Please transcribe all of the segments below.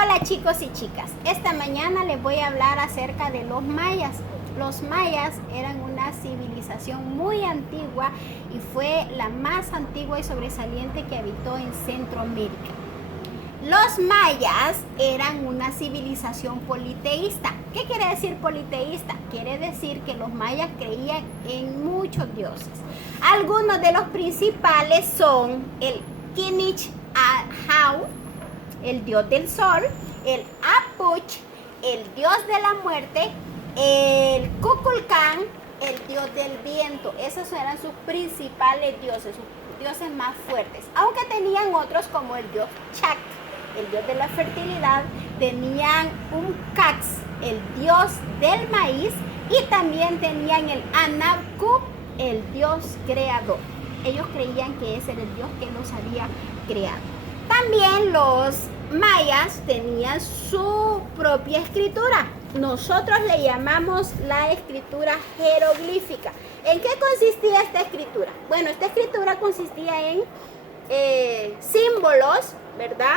Hola chicos y chicas, esta mañana les voy a hablar acerca de los mayas. Los mayas eran una civilización muy antigua y fue la más antigua y sobresaliente que habitó en Centroamérica. Los mayas eran una civilización politeísta. ¿Qué quiere decir politeísta? Quiere decir que los mayas creían en muchos dioses. Algunos de los principales son el Kinich Ahau, el dios del sol, el Apuch, el dios de la muerte, el Kukulcán, el dios del viento. Esos eran sus principales dioses, sus dioses más fuertes. Aunque tenían otros como el dios Chac, el dios de la fertilidad, tenían un Cax, el dios del maíz, y también tenían el Anabku, el dios creador. Ellos creían que ese era el dios que los había creado. También los mayas tenían su propia escritura. Nosotros le llamamos la escritura jeroglífica. ¿En qué consistía esta escritura? Bueno, esta escritura consistía en símbolos, ¿verdad?,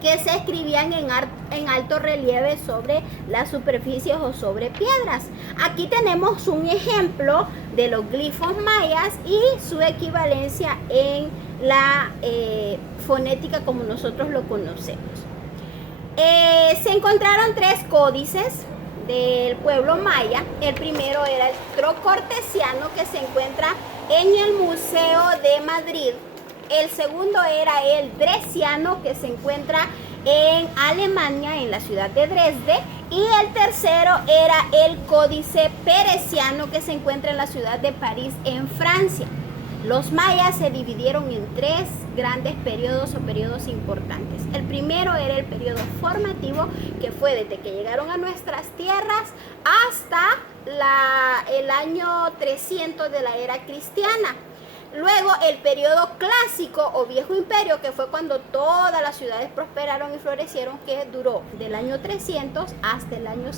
que se escribían en alto relieve sobre las superficies o sobre piedras. Aquí tenemos un ejemplo de los glifos mayas y su equivalencia en la fonética como nosotros lo conocemos. Se encontraron 3 códices del pueblo maya. El primero era el trocortesiano, que se encuentra en el Museo de Madrid. El segundo era el dresiano, que se encuentra en Alemania, en la ciudad de Dresde. Y el tercero era el códice peresiano, que se encuentra en la ciudad de París, en Francia. Los mayas se dividieron en 3 grandes periodos o periodos importantes. El primero era el periodo formativo, que fue desde que llegaron a nuestras tierras hasta el año 300 de la era cristiana. Luego el periodo clásico o viejo imperio, que fue cuando todas las ciudades prosperaron y florecieron, que duró del año 300 hasta el año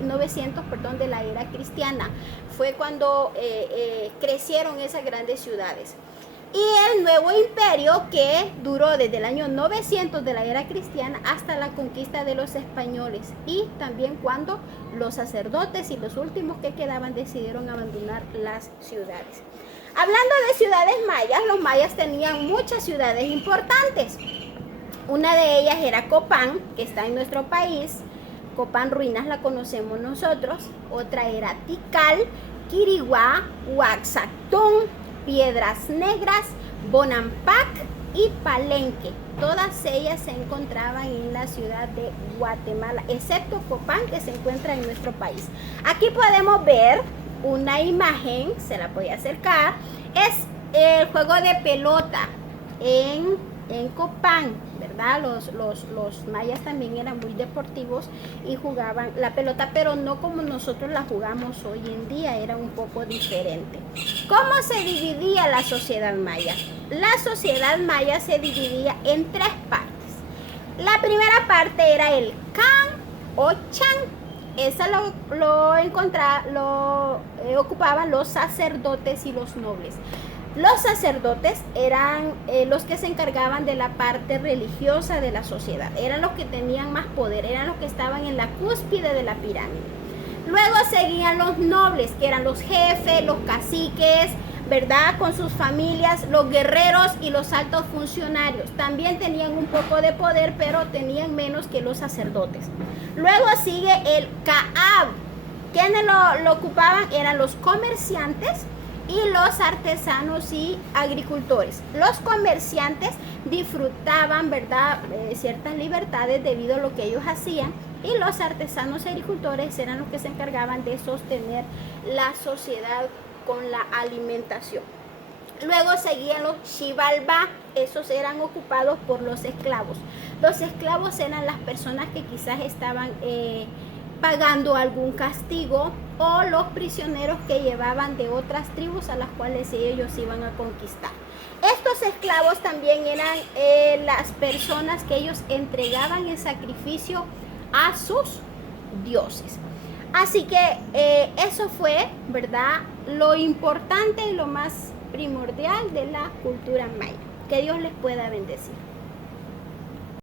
900 de la era cristiana. Fue cuando crecieron esas grandes ciudades. Y el nuevo imperio, que duró desde el año 900 de la era cristiana hasta la conquista de los españoles, y también cuando los sacerdotes y los últimos que quedaban decidieron abandonar las ciudades. Hablando de ciudades mayas, los mayas tenían muchas ciudades importantes. Una de ellas era Copán, que está en nuestro país. Copán Ruinas la conocemos nosotros. Otra era Tikal, Quiriguá, Huaxactún, Piedras Negras, Bonampak y Palenque. Todas ellas se encontraban en la ciudad de Guatemala, excepto Copán, que se encuentra en nuestro país. Aquí podemos ver una imagen, se la voy a acercar. Es el juego de pelota en Copán, ¿verdad? Los mayas también eran muy deportivos y jugaban la pelota, pero no como nosotros la jugamos hoy en día, era un poco diferente. ¿Cómo se dividía la sociedad maya? La sociedad maya se dividía en 3 partes. La primera parte era el Can o Chan. Esa ocupaban los sacerdotes y los nobles. Los sacerdotes eran los que se encargaban de la parte religiosa de la sociedad. Eran los que tenían más poder, eran los que estaban en la cúspide de la pirámide. Luego seguían los nobles, que eran los jefes, los caciques, ¿verdad?, con sus familias, los guerreros y los altos funcionarios. También tenían un poco de poder, pero tenían menos que los sacerdotes. Luego sigue el Kaab. ¿Quiénes lo ocupaban? Eran los comerciantes y los artesanos y agricultores. Los comerciantes disfrutaban, ¿verdad?, ciertas libertades debido a lo que ellos hacían, y los artesanos y agricultores eran los que se encargaban de sostener la sociedad con la alimentación. Luego seguían los Xibalbá. Esos eran ocupados por los esclavos. Los esclavos eran las personas que quizás estaban pagando algún castigo, o los prisioneros que llevaban de otras tribus a las cuales ellos iban a conquistar. Estos esclavos también eran las personas que ellos entregaban en sacrificio a sus dioses. Así que eso fue, ¿verdad?, lo importante y lo más primordial de la cultura maya. Que Dios les pueda bendecir.